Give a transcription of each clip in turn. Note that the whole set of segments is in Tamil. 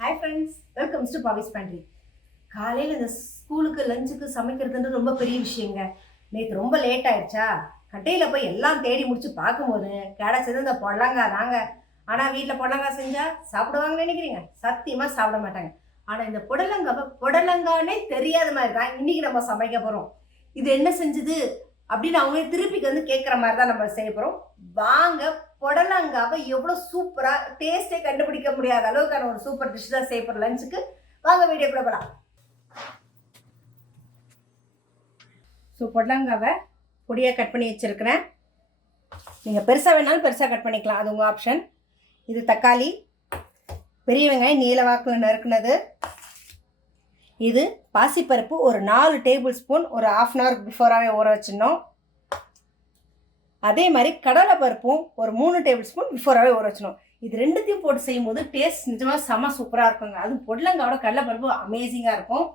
Hi friends welcome to Bavi's pantry காலையில் இந்த ஸ்கூலுக்கு லஞ்சுக்கு சமைக்கிறதுன்றது ரொம்ப பெரிய விஷயங்க. நேற்று ரொம்ப லேட் ஆயிடுச்சா? கட்டையில் போய் எல்லாம் தேடி முடிச்சு பார்க்கும்போது கிடச்சது இந்த பொடலங்கா தாங்க. ஆனால் வீட்டில் பொடலங்கா செஞ்சால் சாப்பிடுவாங்கன்னு நினைக்கிறீங்க? சத்தியமாக சாப்பிட மாட்டாங்க. ஆனால் இந்த புடலங்காவை புடலங்கானே தெரியாத மாதிரி தான் இன்றைக்கி நம்ம சமைக்க போகிறோம் இது என்ன செஞ்சது அப்படின்னு அவங்களே திருப்பிக்கு வந்து கேட்குற மாதிரி தான் நம்ம செய்ய போகிறோம் வாங்க புடலங்காவை எவ்வளோ சூப்பராக டேஸ்ட்டே கண்டுபிடிக்க முடியாத அளவுக்கான ஒரு சூப்பர் டிஷ் தான் செய்ய போகிற லஞ்சுக்கு வாங்க வீடியோக்குள்ள போகலாம் ஸோ புடலங்காவை பொடியாக கட் பண்ணி வச்சுருக்கிறேன். நீங்கள் பெருசாக வேணாலும் பெருசாக கட் பண்ணிக்கலாம். அது உங்கள் ஆப்ஷன் இது தக்காளி பெரிய வெங்காயம் நீல வாக்கில் நறுக்குனது. இது பாசிப்பருப்பு ஒரு நாலு டேபிள் ஸ்பூன் ஒரு ஆஃப் அன் ஹவர் பிஃபோராகவே ஊற வச்சிடணும். அதே மாதிரி கடலை பருப்பும் ஒரு மூணு டேபிள் ஸ்பூன் பிஃபோராகவே ஊற வச்சிடணும். இது ரெண்டுத்தையும் போட்டு செய்யும்போது டேஸ்ட் நிஜமாக செம சூப்பராக இருக்குங்க. அதுவும் பொடலங்காவோட கடலை பருப்பு அமேசிங்காக இருக்கும்.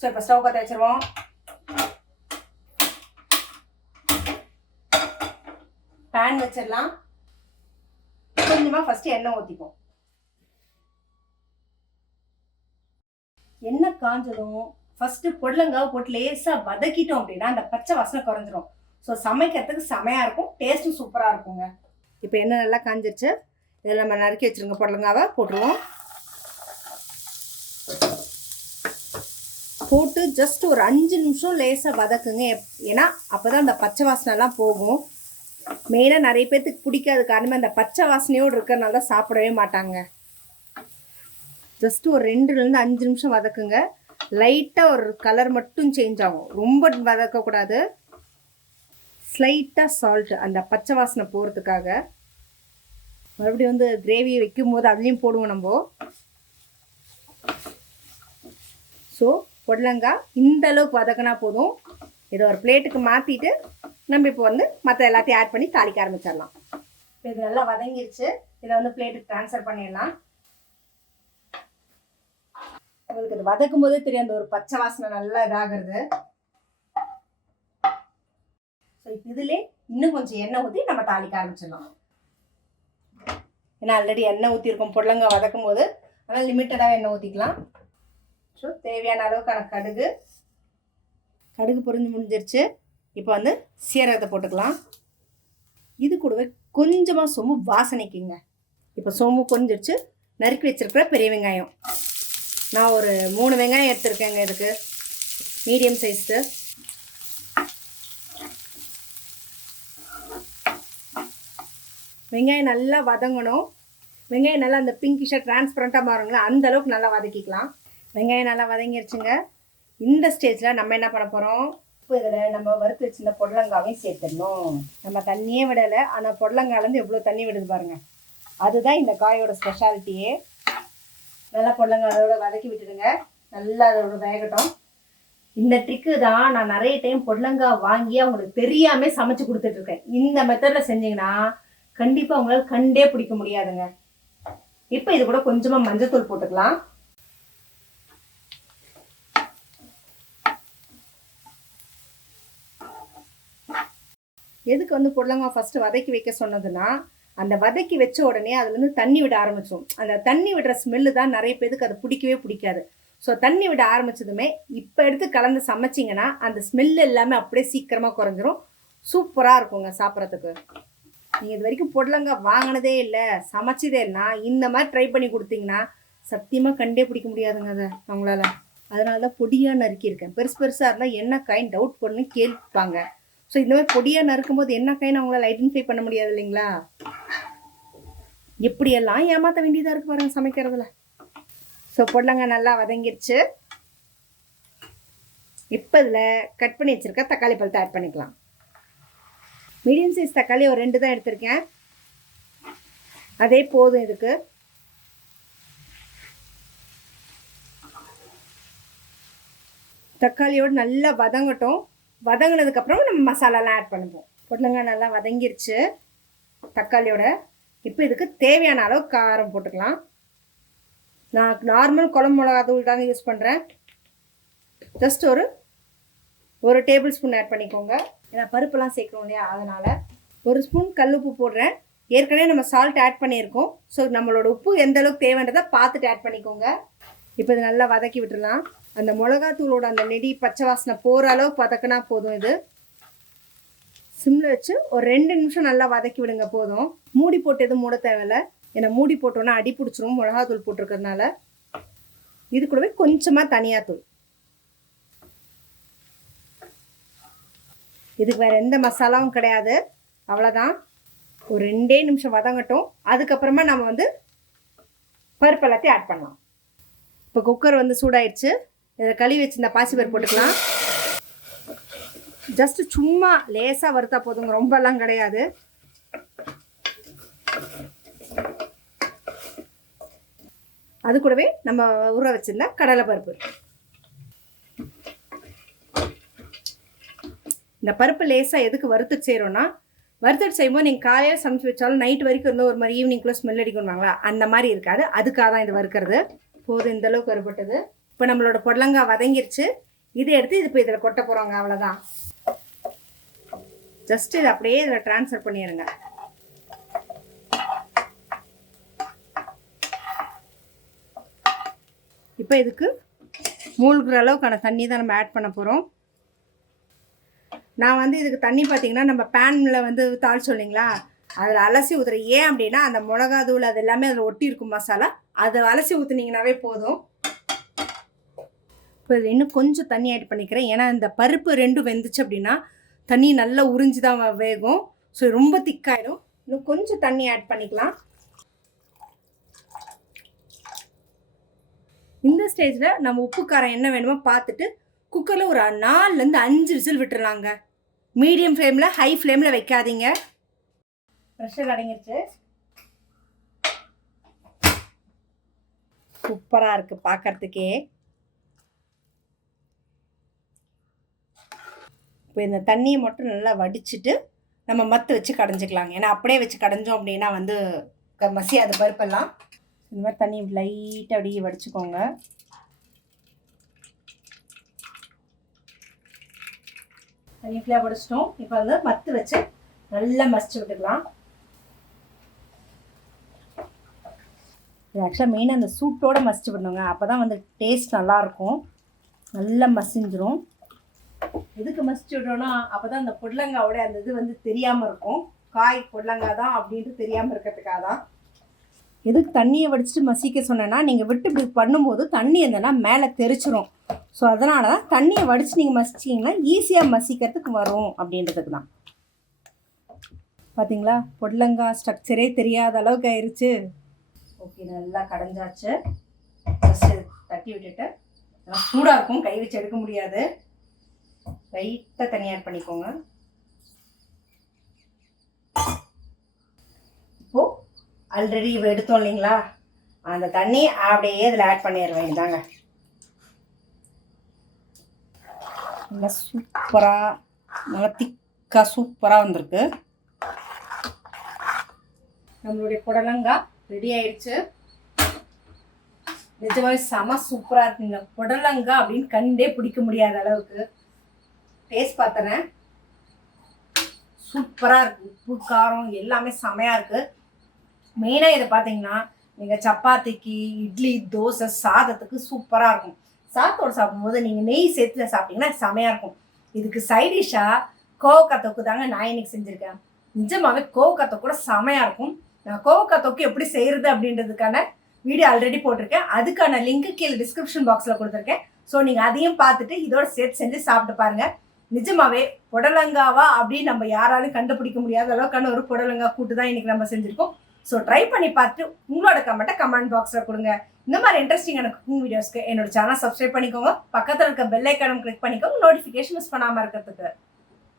ஸோ இப்போ ஸ்டவ் பற்ற வச்சிருவோம். பேன் வச்சிடலாம். கொஞ்சமாக ஃபஸ்ட்டு எண்ணெய் ஊற்றிப்போம் எண்ணெய் காஞ்சதும் ஃபஸ்ட்டு பொடலங்காவை போட்டு லேசாக வதக்கிட்டோம் அப்படின்னா அந்த பச்சை வாசனை குறைஞ்சிரும். ஸோ சமைக்கிறதுக்கு செமையாக இருக்கும். டேஸ்ட்டும் சூப்பராக இருக்குங்க. இப்போ என்ன நல்லா காஞ்சிருச்சு. இதில் நம்ம நறுக்கி வச்சுருங்க பொடலங்காவை போட்டுருவோம். போட்டு ஜஸ்ட் ஒரு அஞ்சு நிமிஷம் லேசாக வதக்குங்க. எப்- ஏன்னா அப்போ தான் அந்த பச்சை வாசனைலாம் போகும். மெயினாக நிறைய பேர்த்துக்கு பிடிக்காது காரணமே அந்த பச்சை வாசனையோடு இருக்கிறனால தான் சாப்பிடவே மாட்டாங்க. ஜஸ்ட் ஒரு ரெண்டுலேருந்து அஞ்சு நிமிஷம் வதக்குங்க. லைட்டாக ஒரு கலர் மட்டும் சேஞ்ச் ஆகும். ரொம்ப வதக்கக்கூடாது. ஸ்லைட்டாக சால்ட் அந்த பச்சை வாசனை போகிறதுக்காக மறுபடியும் வந்து கிரேவி வைக்கும் போது அதுலேயும் போடுவோம் நம்ம. ஸோ பொடலங்காய் இந்த அளவுக்கு வதக்கினா போதும். இதை ஒரு பிளேட்டுக்கு மாற்றிட்டு நம்ம இப்போ வந்து மற்ற எல்லாத்தையும் ஆட் பண்ணி தாளிக்க ஆரம்பிச்சிடலாம். இது நல்லா வதங்கிருச்சு. இதை வந்து பிளேட்டுக்கு ட்ரான்ஸ்ஃபர் பண்ணிடலாம். உங்களுக்கு இது வதக்கும் போதே தெரியும் அந்த ஒரு பச்சை வாசனை நல்லா இதாகிறது. இப்போ இதில் இன்னும் கொஞ்சம் எண்ணெய் ஊற்றி நம்ம தாளிக்க ஆரம்பிச்சிடலாம். ஏன்னா ஆல்ரெடி எண்ணெய் ஊற்றிருக்கோம் பொடலங்காய் வதக்கும் போது அதனால் லிமிட்டடாக எண்ணெய் ஊற்றிக்கலாம் ஸோ தேவையான அளவுக்கான கடுகு. கடுகு பொரிஞ்சு முடிஞ்சிருச்சு. இப்போ வந்து சீரகத்தை போட்டுக்கலாம். இது கூடவே கொஞ்சமாக சோம்பு வாசனைக்குங்க. இப்போ சோம்பு பொரிஞ்சிருச்சு. நறுக்கி வச்சிருக்கிற பெரிய வெங்காயம். நான் ஒரு மூணு வெங்காயம் எடுத்திருக்கேங்க இதுக்கு. மீடியம் சைஸு வெங்காயம் நல்லா வதங்கணும். வெங்காயம் நல்லா அந்த பிங்கிஷாக டிரான்ஸ்பரண்ட்டாக மாறுங்களா அந்த அளவுக்கு நல்லா வதக்கிக்கலாம். வெங்காயம் நல்லா வதங்கிருச்சுங்க. இந்த ஸ்டேஜில் நம்ம என்ன பண்ண போகிறோம் இப்போ இதில் நம்ம வறுத்து வச்சிருந்த பொடலங்காவையும் சேர்த்துடணும். நம்ம தண்ணியே விடலை ஆனால் பொடலங்காலேருந்து எவ்வளோ தண்ணி விடுது பாருங்கள் அதுதான் இந்த காயோட ஸ்பெஷாலிட்டியே நல்லா பொடலங்காயோட அதோட வதக்கி விட்டுடுங்க. நல்லா அதோட வேகட்டும். இந்த ட்ரிக்கு தான் நான் நிறைய டைம் பொடலங்காய் வாங்கி அவங்களுக்கு தெரியாமல் சமைச்சு கொடுத்துட்ருக்கேன் இந்த மெத்தடில் செஞ்சிங்கன்னா கண்டிப்பாக அவங்களால கண்டே பிடிக்க முடியாதுங்க. இப்போ இது கூட கொஞ்சமாக மஞ்சத்தூள் போட்டுக்கலாம். எதுக்கு வந்து புடலங்காய் ஃபஸ்ட்டு வதக்கி வைக்க சொன்னதுன்னா அந்த வதக்கி வச்ச உடனே அதுலேருந்து தண்ணி விட ஆரம்பிச்சிடும் அந்த தண்ணி விடுற ஸ்மெல்லு தான் நிறைய பேருக்கு அது பிடிக்கவே பிடிக்காது. ஸோ தண்ணி விட ஆரம்பிச்சதுமே இப்போ எடுத்து கலந்து சமைச்சிங்கன்னா அந்த ஸ்மெல் எல்லாமே அப்படியே சீக்கிரமாக குறைஞ்சிரும். சூப்பராக இருக்குங்க சாப்பிட்றதுக்கு. நீங்கள் இது வரைக்கும் புடலங்காய் வாங்கினதே இல்லை சமைச்சதே இல்லைனா இந்த மாதிரி ட்ரை பண்ணி கொடுத்தீங்கன்னா சத்தியமாக கண்டே பிடிக்க முடியாதுங்க அதை அவங்களால. அதனால தான் பொடியாக நறுக்கியிருக்கேன். பெருசு பெருசாக இருந்தால் என்ன காயின் டவுட் பண்ணு கேட்பாங்க. ஸோ இந்த மாதிரி பொடியாக நறுக்கும்போது என்ன காயின் அவங்களால ஐடென்டிஃபை பண்ண முடியாது இல்லைங்களா? எப்படியெல்லாம் ஏமாற்ற வேண்டியதாக இருக்கு பாருங்க சமைக்கிறதுல. ஸோ பொடலங்காய் நல்லா வதங்கிருச்சு. இப்போ இதில் கட் பண்ணி வச்சுருக்க தக்காளி பழத்தை ஆட் பண்ணிக்கலாம். மீடியம் சைஸ் தக்காளி ஒரு ரெண்டு தான் எடுத்திருக்கேன். அதே போதும் இதுக்கு. தக்காளியோடு நல்லா வதங்கட்டும். வதங்கினதுக்கப்புறம் நம்ம மசாலாலாம் ஆட் பண்ணுவோம். பொடலங்காய் நல்லா வதங்கிருச்சு தக்காளியோட. இப்போ இதுக்கு தேவையான அளவு காரம் போட்டுக்கலாம். நான் நார்மல் குழம்பு மிளகா தூள் தாங்க யூஸ் பண்ணுறேன் ஜஸ்ட் ஒரு ஒரு டேபிள் ஸ்பூன் ஆட் பண்ணிக்கோங்க. ஏன்னா பருப்புலாம் சேர்க்கணும் இல்லையா? அதனால் ஒரு ஸ்பூன் கல்லுப்பு போடுறேன். ஏற்கனவே நம்ம சால்ட் ஆட் பண்ணியிருக்கோம். ஸோ நம்மளோட உப்பு எந்த அளவுக்கு தேவைன்றதை பார்த்துட்டு ஆட் பண்ணிக்கோங்க. இப்போ இது நல்லா வதக்கி விட்டுடலாம். அந்த மிளகாத்தூளோட அந்த நெடி பச்சை வாசனை போகிற அளவுக்கு வதக்கினா போதும் இது. சிம்மில் வச்சு ஒரு ரெண்டு நிமிஷம் நல்லா வதக்கி விடுங்க போதும். மூடி போட்டு எதுவும் மூட தேவையில்ல. ஏன்னா மூடி போட்டோன்னா அடி பிடிச்சிரும் மிளகாத்தூள் போட்டிருக்கிறதுனால. இது கூடவே கொஞ்சமாக தனியாத்தூள். இதுக்கு வேறு எந்த மசாலாவும் கிடையாது. அவ்வளோதான் ஒரு ரெண்டே நிமிஷம் வதங்கட்டும். அதுக்கப்புறமா நம்ம வந்து பருப்பு எல்லாத்தையும் ஆட் பண்ணலாம். இப்போ குக்கர் வந்து சூடாயிடுச்சு இதை கழுவி வச்சிருந்த பாசிப்பருப்பு போட்டுக்கலாம். ஜஸ்ட்டு சும்மா லேசாக வறுத்தா போதுங்க. ரொம்பலாம் கிடையாது. அது கூடவே நம்ம ஊற வச்சிருந்த கடலை இந்த பருப்பு லேசாக எதுக்கு வறுத்துட்டு செய்கிறோன்னா வறுத்துட்டு செய்யும்போது நீங்கள் காலையில் சமைச்சு வச்சாலும் நைட் வரைக்கும் இருந்தால் ஒரு மாதிரி ஈவினிங்குள்ளே ஸ்மெல் அடிக்கணுவாங்களா அந்த மாதிரி இருக்காது. அதுக்காக தான் இது வறுக்கிறது. போதும் இந்த அளவுக்கு வறுபட்டது. இப்போ நம்மளோட புடலங்காய் வதங்கிருச்சு. இதை எடுத்து இது இப்போ இதில் கொட்ட போகிறோங்க அவ்வளோதான் ஜஸ்ட் இதை அப்படியே இதில் ட்ரான்ஸ்ஃபர் பண்ணிடுங்க. இப்போ இதுக்கு மூழ்கிற அளவுக்கான தண்ணி தான் நம்ம ஆட் பண்ண போகிறோம் நான் வந்து இதுக்கு தண்ணி பார்த்தீங்கன்னா நம்ம பேனில் வந்து தாளிச்சோம் இல்லைங்களா? அதில் அலசி ஊற்றுறேன் ஏன் அப்படின்னா அந்த மிளகா தூள் அது எல்லாமே அதில் ஒட்டி இருக்கும் மசாலா. அதை அலசி ஊற்றுனீங்கனாவே போதும். இப்போ இன்னும் கொஞ்சம் தண்ணி ஆட் பண்ணிக்கிறேன். ஏன்னா இந்த பருப்பு ரெண்டும் வெந்துச்சு அப்படின்னா தண்ணி நல்லா உறிஞ்சி தான் வேகும். ஸோ ரொம்ப திக்காயிடும். இன்னும் கொஞ்சம் தண்ணி ஆட் பண்ணிக்கலாம். இந்த ஸ்டேஜில் நம்ம உப்பு காரம் என்ன வேணுமோ பார்த்துட்டு குக்கரில் ஒரு நாலுலேருந்து அஞ்சு விசில் விட்டுருலாங்க மீடியம் ஃப்ளேமில் ஹை ஃப்ளேமில் வைக்காதீங்க. ப்ரெஷர் அடங்கிடுச்சு சூப்பராக இருக்குது பார்க்கறதுக்கே இப்போ இந்த தண்ணியை மட்டும் நல்லா வடிச்சிட்டு நம்ம மத்து வச்சு கடைஞ்சிக்கலாங்க ஏன்னா அப்படியே வச்சு கடைஞ்சோம் அப்படின்னா வந்து க- மசியாது பருப்பெல்லாம். இந்த மாதிரி தண்ணி லைட்டாக அப்படியே வடிச்சுக்கோங்க. தண்ணி பிடிச்சிட்டோம். இப்போ வந்து மத்து வச்சு நல்லா மசிச்சு விட்டுக்கலாம். இது ஆக்சுவலாக மெயினாக அந்த சூட்டோட மசிச்சு விடணுங்க. அப்போ தான் வந்து டேஸ்ட் நல்லாயிருக்கும். நல்லா மசிஞ்சிரும். எதுக்கு மசிச்சு விடுறோம்னா அப்போ தான் அந்த பொடலங்காவோட அந்த இது வந்து தெரியாமல் இருக்கும். காய் புடலங்காய் தான் அப்படின்ட்டு தெரியாமல் இருக்கிறதுக்காக தான் எதுக்கு தண்ணியை வடிச்சிட்டு மசிக்க சொன்னேன்னா நீங்கள் விட்டு இப்படி பண்ணும்போது தண்ணி இருந்ததுன்னா மேலே தெரிச்சிரும். ஸோ அதனால தான் தண்ணியை வடித்து நீங்கள் மசிச்சிங்கன்னா ஈஸியாக மசிக்கிறதுக்கு வரும் அப்படின்றதுக்கு தான். பார்த்தீங்களா புடலங்காய் ஸ்ட்ரக்சரே தெரியாத அளவுக்கு ஆயிடுச்சு ஓகே நல்லா கடைஞ்சாச்சு. ஃபஸ்ட்டு தட்டி விட்டுட்டு நல்லா சூடாக இருக்கும். கை வச்சு எடுக்க முடியாது. லைட்டாக தனியார் பண்ணிக்கோங்க இப்போ ஆல்ரெடி இவ எடுத்தோம் இல்லைங்களா? அந்த தண்ணி அப்படியே இதில் ஆட் பண்ணிட வேண்டியதாங்க நல்லா சூப்பராக நல்லா திக்காக சூப்பராக வந்திருக்கு. நம்மளுடைய புடலங்காய் ரெடி ஆயிடுச்சு. நிஜமாவே செம சூப்பராக இருக்குங்க. புடலங்காய் அப்படின்னு கண்டே பிடிக்க முடியாத அளவுக்கு. டேஸ்ட் பார்த்தனேன் சூப்பராக இருக்குது உப்பு காரம் எல்லாமே செமையாக இருக்குது மெயினாக இதை பார்த்தீங்கன்னா நீங்கள் சப்பாத்திக்கு இட்லி தோசை சாதத்துக்கு சூப்பராக இருக்கும். சாதத்தோடு சாப்பிடும்போது நீங்கள் நெய் சேர்த்து சாப்பிட்டீங்கன்னா செமையாக இருக்கும். இதுக்கு சைடிஷாக கோவக்காய் தொக்கு தாங்க நான் இன்னைக்கு செஞ்சுருக்கேன். நிஜமாவே கோவக்காய் தொக்கு கூட செமையாக இருக்கும். நான் கோவக்காய் தொக்கு எப்படி செய்கிறது அப்படின்றதுக்கான வீடியோ ஆல்ரெடி போட்டிருக்கேன். அதுக்கான லிங்க் கீழே டிஸ்கிரிப்ஷன் பாக்ஸில் கொடுத்துருக்கேன். ஸோ நீங்கள் அதையும் பார்த்துட்டு இதோட சேர்த்து செஞ்சு சாப்பிட்டு பாருங்கள் நிஜமாவே புடலங்காவா அப்படின்னு நம்ம யாராலும் கண்டுபிடிக்க முடியாத அளவுக்கான ஒரு புடலங்காய் கூட்டு தான் இன்னைக்கு நம்ம செஞ்சுருக்கோம். ஸோ ட்ரை பண்ணி பார்த்து உங்களோட கமெண்ட்டை கமெண்ட் பாக்ஸில் கொடுங்க. இந்த மாதிரி இன்ட்ரெஸ்டிங்கான குக்கிங் வீடியோஸ்க்கு என்னோட சேனல் சப்ஸ்கிரைப் பண்ணிக்கோங்க. பக்கத்தில் இருக்க பெல் ஐக்கானும் கிளிக் பண்ணிக்கோங்க. நோட்டிஃபிகேஷன் மிஸ் பண்ணாமல் இருக்கிறதுக்கு.